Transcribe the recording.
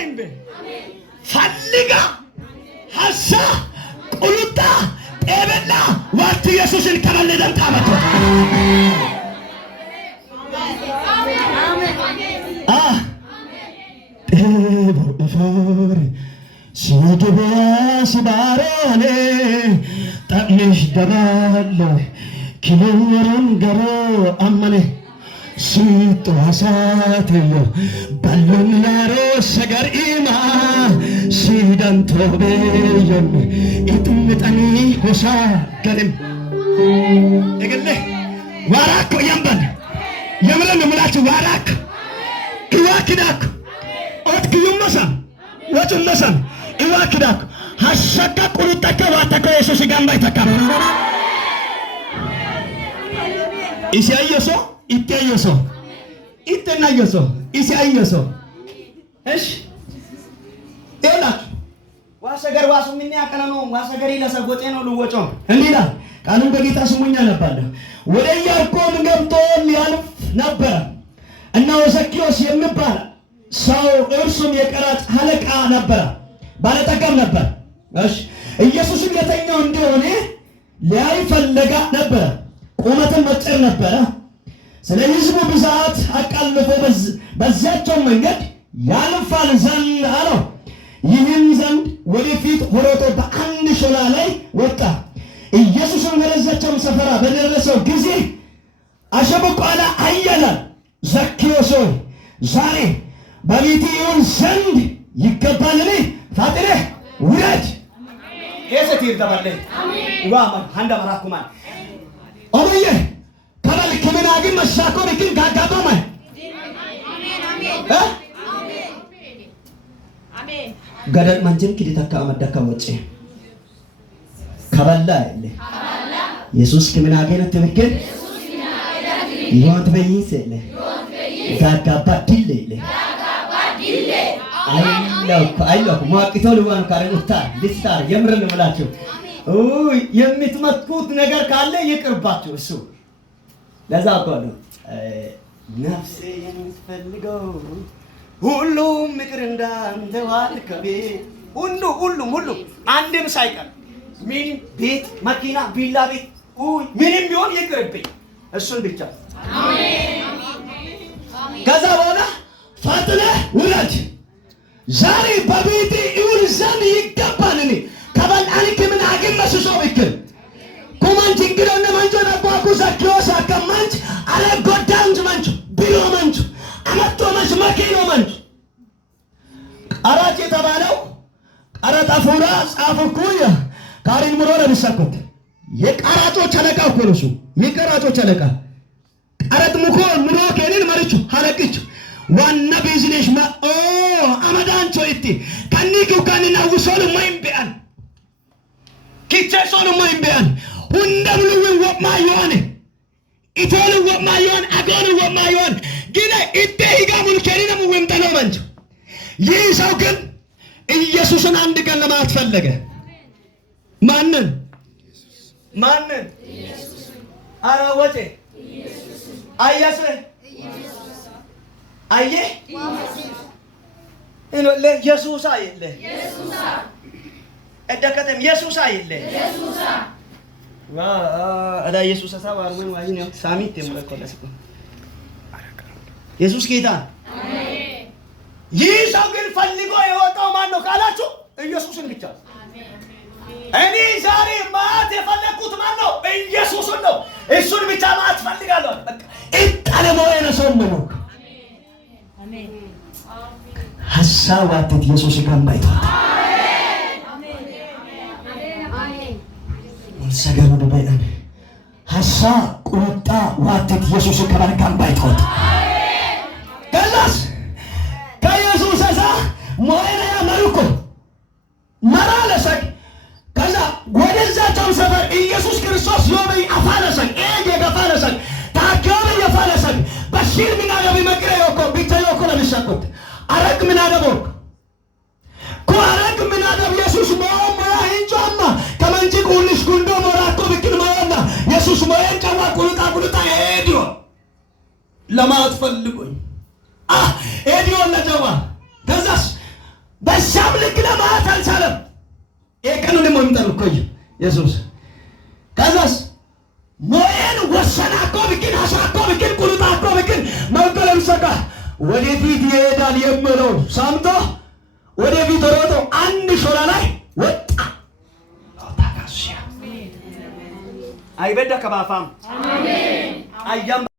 ማይምቤ ፈልጋ ሐሳ ቁሉጣ ኤበላ ዋት ኢየሱስን ከበለደም ታመጡ ኢፎር ሲድበስ ባሮኔ ጠቅልሽ ደባለ ኪሎረም ገሮ አመኔ ሲጥዋሳትዮ ባሎናሮ ሰገርኢማ ሲዳንቶቤየን ኢጥምጠኒ ሆሳ ገለም እግለ ዋራኮ ያምበል የምረን ምላችሁ ዋራክ ይዋክዳክ ኦትክዩመሳ ወጭመሳ ይዋክዳክ ሐሰካ ቁሉጠከ ዋተከ ኢየሱስ ጋምባይ ተካም ኢሳይያስ ኢቴዮሶ ኢተናዮሶ ኢሳይያስ እሺ ይላል ዋሰገር ዋሱ ምን ያቀነኑ ዋሰገሪ ለሰጎጤ ነው ልወጮ እንዲላ ቃሉን በጌታ ስሙኛ ነባለሁ ወደ ኢያሪኮም ገብቶ ሊያልፍ ነበር እና ዘኬዎስ የሚባል ሰው እርሱም የቀራጭ አለቃ ነበር ባለጠጋም ነበር እሺ ኢየሱስን የተኛው እንደሆነ ሊያይ ፈለጋ ነበር ቁመቱን መጨር ነበር ስለ ሕዝቡ ብዛት አቃልፎ በዚያቸው መንገድ ያልፋል ዘንድ አለው ይህም ዘንድ ወደፊት ሆሮቶ በአንድ ሾላ ላይ ወጣ ኢየሱስን ወደዚያቸው ሰፈራ በደረሰው ጊዜ አሸበቋላ አየላል ዘኬዎስ ሆይ ዛሬ በቤቴ ይሆን ዘንድ ይገባልን ፋጥነህ ውረድ የሰት ይርዳባለ ዋማ አንዳ ማራኩማን ኦመየ ከበል ከመናግን መሻኮ በክን ጋጋባማ አሜን ገደል ማንጀም ክዲታካ አመዳካ ወጪ ከበላ አይለ ኢየሱስ ከመናገነ ተመከን ይወት በይሰለ ጋጋባ ዲሌለ አይለው ማቂተው ልዋን ካረውታ ሊስታር የምርን ብላችሁ የምትመኩት ነገር ካለ ይቅርባችሁ እሱ ለዛ እኮ ነው ነፍሴ የምትፈልገው ሁሉም ምክር እንዳንተ ዋልከቤ ሁሉም አንድም ሳይቀር ምንም ቤት መኪና ቢላ ቤት ምንም ቢሆን ይቅርብኝ እሱን ብቻ አሜን ከዛ በኋላ ፈጥነህ ውረድ ዛሬ በቤቴ ይውል ዘንድ ይገባልን ከበልአን ከምን አገኝ መስሶ ይክል ኮማንት እንግዶነ መንጆ ነባኩ ዘኬዎስ አከማንት አለ ጎዳንጅ መንጆ ቢሎ መንጆ አመቶ መንጆ መኪኖ መንጆ ቀራጭ የተባለው ቀረጣ ፉራ ጻፍኩኝ ካሪን ሙሮ ለምሰኩት የቀራጮች አለቃ እኮ ነው እሱ የቀራጮች አለቃ ቀረጥ ሙሮ ከኔን መርቹ ሐለቅቹ ዋና ቢዝነስ አመዳንቾ እቲ ከኒኩ ከነና ወሶሉ ማይምበአን ኪቸሶሉ ማይምበአን ሁንደምሉ ወማዮን ኢቶሉ ወማዮን አጎሉ ወማዮን ግን ኢቴ ይጋሙን ከኔና ወምጠሎ መንጆ ይህ ሰው ግን ኢየሱስን አንድ ቀን ለማለት ፈለገ ማንን ኢየሱስ አራወቴ ኢየሱስ አያሰ አየ ኢየሱስ አይለ እደከተም ኢየሱስ አይለ አዳ ኢየሱስ አሳባር ምን ዋይ ነው ሳሚት የምረኮለስ ኢየሱስ ጌታ አሜን ይህ ሰው ግን ፈልጎ የወጣው ማን ነው ካላችሁ ኢየሱስን ብቻ እኔ ዛሬ ማት የፈለኩት ማን ነው ኢየሱስን ነው እሱን ብቻ ማት ፈልጋለሁ በቃ እጣለሞ የነሰው ነው አሜን ሐሳባት ኢየሱስ ጋምባይታ አሜን አሜን ወልሰገሩ ደባይዳን ሐሳ ቁጣ ዋት ኢየሱስ ጋምባይታ አሜን ከላስ ከኢየሱስ ዛ ሞይና ማሩኮ ማራለሰክ ከዛ ወደዛቸው ሰፈር ኢየሱስ ክርስቶስ ዮበይ አፋለሰክ የገፋለሰክ ታከመ የፋለሰክ በሽር ምናለብ መቅረዮ እኮ ቢታዮ እኮ ለምሳቆት አረግ ምናለብ ኮአረግ ምናለብ ኢየሱስ ሞያ እንጫማ ከመንጭ ቁልሽ ጉንዶ ሞራኮ ብክል ማያና ኢየሱስ ሞያን ጫዋ ቁልጣ ሄዲዮ ለማት ፈልጎኝ ሄዲዮ ለጫዋ ከዛስ በዛም ልክ ለማለት አልቻለም። የቀኑ ደግሞ ይምጣል እኮ ኢየሱስ ከዛስ ሞየን ወሰናኮ ብክን አሳኮ ብክን ቁርጣኮ ብክን መንገለም ሰቃ ወደፊት ይሄዳል የምለው ሰምቶ ወደፊት ሮጦ አንድ ሾላ ላይ ወጣ። ታካሲያ አይበዳ ከባፋም አሜን አያም